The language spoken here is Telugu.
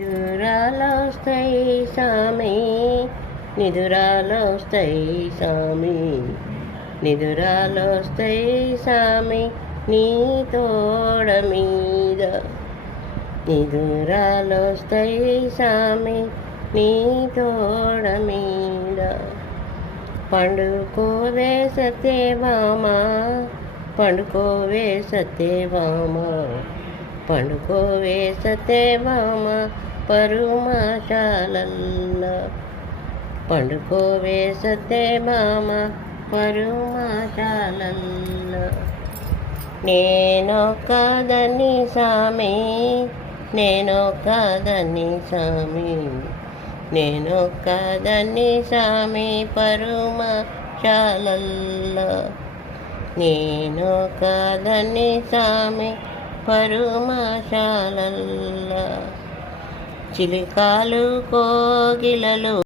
నిదురాలొస్తాయి సామి, నిదురాలొస్తాయి సామి, నిదురాలొస్తాయి సామి నీ తోడ మీద. నిదురాలొస్తాయి సామి నీ తోడ మీద. పండుకోవే సత్యభామ, పండుకోవే సత్యభామ, పండుకోవే సత్యభామ పరుమాశాలల్లో. పండుకోవే సత్యభామ పరుమాశాలల్లో. నేనొక్కదాన్ని సామి, నేనొక్కదాన్ని సామి, నేనొక్కదాన్ని సామి పరుమాశాలల్లో. నేనొక్కదాన్ని సామి పరుమాశాలల్లో. చిలుకలు కోగిలలు